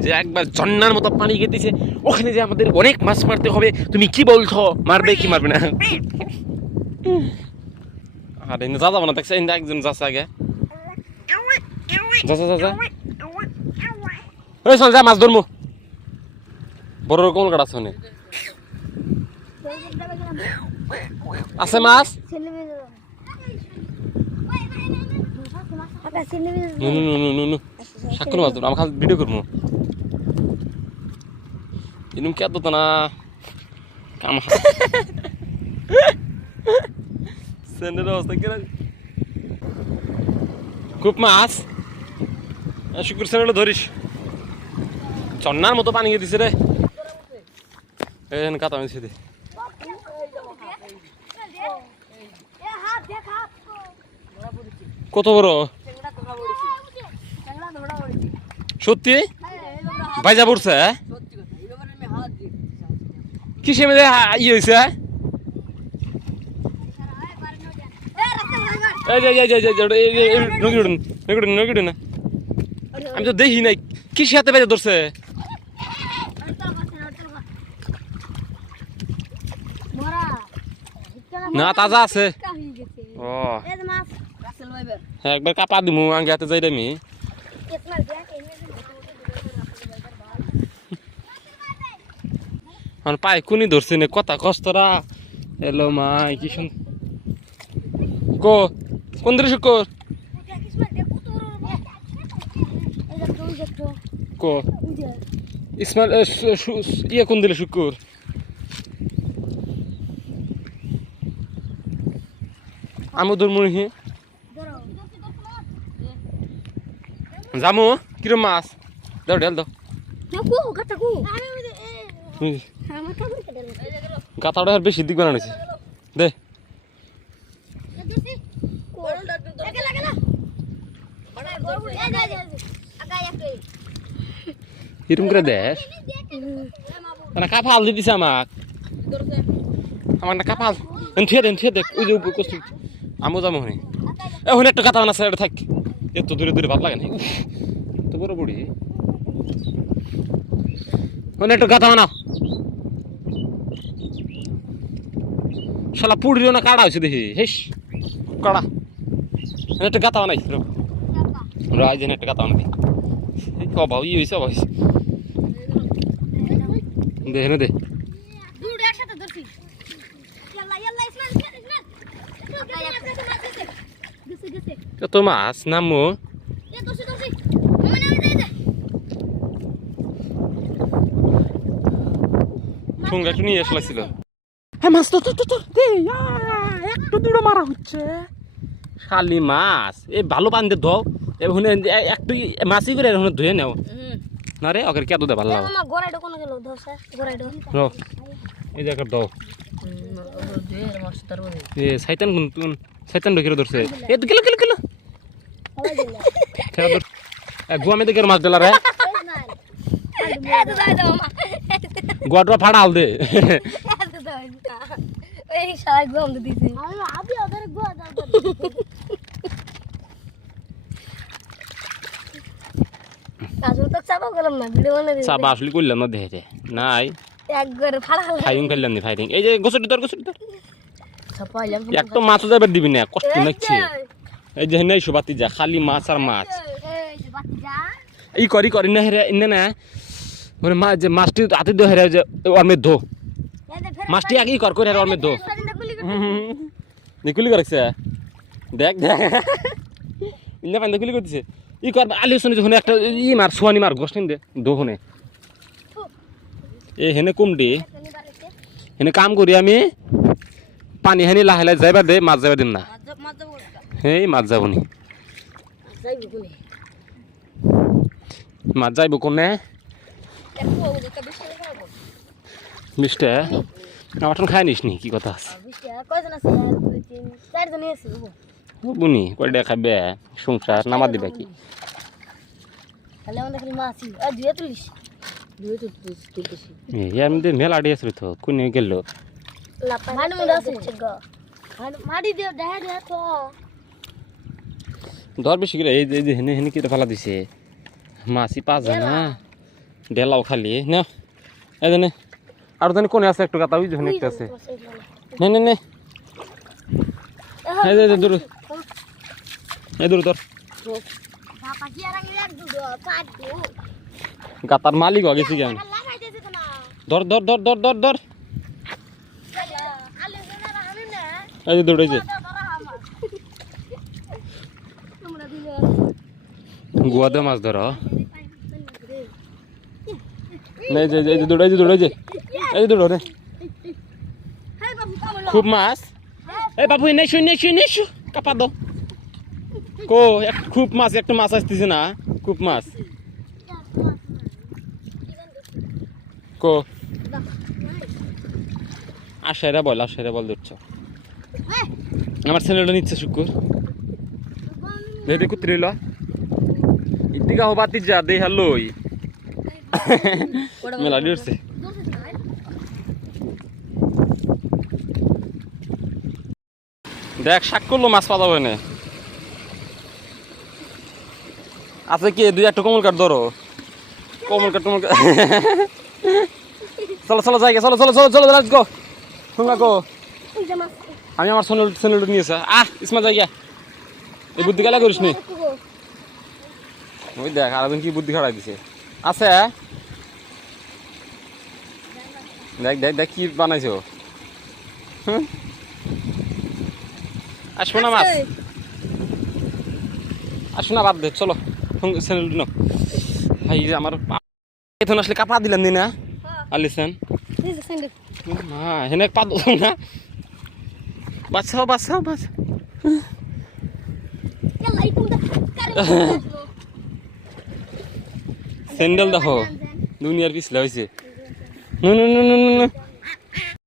যে একবার ঝর্ণার মতো পানি খেতেছে, ওখানে যে আমাদের অনেক মাছ মারতে হবে। তুমি কি বলছো, মারবে কি মারবে না? আরে যা যাবো না, দেখছে একজন যাচ্ছে আগে, যা যা যা যা, ওই চল যা মাছ ধরবো। বড় কোন কাটা আছে আছে মাছ? সাক্ষর মাছ ধরবো, আমার ভিডিও করবো। ইনুম কে তো না কাম সেন্ডের অবস্থা কি খুব মাছ। শুক্র সেন্ডেল ধরিস, চন্নার মতো পানি দিছে রে। কাতা আমি দে কত বড় সত্যি বাইজা পড়ছে। কিসে মেয়ে ইয়ে হয়েছে? আমি তো দেখি নাই কিসে হাতে বেজে ধরছে। না তাজা আছে। ও একবার কাপা দিমু আগে হাতে যাই আমি। পাই কোনি ধরছে না কথা কষ্টরা এলো মা কি শুন কো কোন দিন শুক্র কো ইসমাইল ইয়ে কোন দিলে শুক্র আমি ধরমুহি যামু কিরম মাছ দাও ঢেল দাও গাতাটা বেশি দিক বানাইছে দে এরকম করে দেশ মানে কাপাল দিয়ে দিছে আমাক আমার না কাপাল থিয়ে দেন থিয়ে দেখ ওই যে কষ্ট আমও যাবো হনে এখন একটা গাতা বানাচ্ছে এটা থাক এত দূরে দূরে ভাব লাগে না তো বড় বুড়ি ওখানে একটা গাতা বানাও শালা পুড়িও না কাড়া হয়েছে দেখি হেস কাড়া একটা গাতা বানাই রাজ একটা গাতা বানাই অভাব ই হয়েছে অভাব হয়েছে দে হেনে দে কত মাছ নামো ঠুঙ্গা একটু নিয়ে আসলাছিল। হ্যাঁ মাছ তো একটু দূরে মারা হচ্ছে খালি মাছ এই ভালো বান্ধে ধো এখন একটু মাছই করে এখন ধুয়ে নেও না রে ওকে কে দে ভালো লাগে এই জায়গা দাও এ শয়তান কোন শয়তান ঢুকে ধরছে এ তো কিলো কিলো কিলো খেলা ধর গুয়া মে দেখে মাছ ডলা রে গুয়াটা ফাড়া হাল দে এই শালা গুয়া মে দিছে আমি আবি ওদের গুয়া দাও কাজু তো চাবা গেলাম না ভিডিও বানাই দিই চাবা আসলে কইলাম না দেখে নাই একবার ফাড়া হাল ফাইরিং করলাম নি ফাইরিং এই যে গোসটি ধর ছাপাইলাম এক তো মাছ যাবে দিবি না কষ্ট লাগছে এই যে নাই সুবাতি যা খালি মাছ আর মাছ এই যে বাতি যা এই করি না হেরে ইন্নে না মানে মাছ যে মাছটি হাতে দো হেরে যে ওর মে ধো মাছটি আগে কর করে ওর মে ধো নিকুলি করছে দেখ দেখ ইন্নে পান নিকুলি করতেছে ই কর আলু শুনে যখন একটা ই মার সোয়ানি মার গোস্টিন দে দো হনে এ হেনে কুমডি হেনে কাম করি আমি পানি হেনি লাহে লাহে যাইবা দে মাছ যাইবা দিন না এই মাছ যাবো নি মাছ যাইব কোনে মিষ্টি আমার খাই নিস নি কি কথা আছে বুনি কয়টা খাবে সংসার নামা দিবে কি মেলা আড়ি আসলে তো কোনে গেল ধর বেশি করে এই যে হেনে হেনে কি ফেলা দিছে মাছি পাঁচ জানা ঢেলাও খালি না এই জানে আর জানি কোনে আছে একটু কথা ওই যখন একটা আছে নে নে নে এই যে দূর এই দূর ধর গাতার মালিক হয়ে গেছি কেন ধর ধর ধর ধর ধর ধর এই যে দৌড়াইছে গুয়াতে মাছ ধরো এই যে দৌড়াইছে দৌড়াইছে এই যে দৌড়ো রে খুব মাছ এই বাবু নেশু নেশু নেশু কাপা দো কো খুব মাছ একটা মাছ আসতেছে না খুব মাছ কো আশাইরা বল দিচ্ছ আমার ছেলেটা নিচ্ছে শুকুর দেখে কুত্রিল ইতিকা হবাতি যা দে হ্যালোই মেলা দিচ্ছে দেখ শাক করলো মাছ পাওয়া যাবে না আছে কি দুই একটা কমল কাঠ ধরো কমল কাঠ চলো চলো যাই চলো চলো চলো চলো লেটস গো শুনলা গো আমি আমার চ্যানেল নিয়েছে ইসমা যাই এই বুদ্ধি গেলা করিস নি ওই দেখ আরেকজন কি বুদ্ধি খাড়াই দিছে আছে দেখ দেখ দেখ কি বানাইছো আসবো না মাছ আসো না বাদ দে চলো চ্যানেল নো ভাই আমার এখন আসলে কাপা দিলাম নি না আলিসান হ্যাঁ হেনে পা দো না বাঁচাও বাঁচাও বাঁচাও স্যান্ডেল দেখো দুনিয়ার পিছলে হয়েছে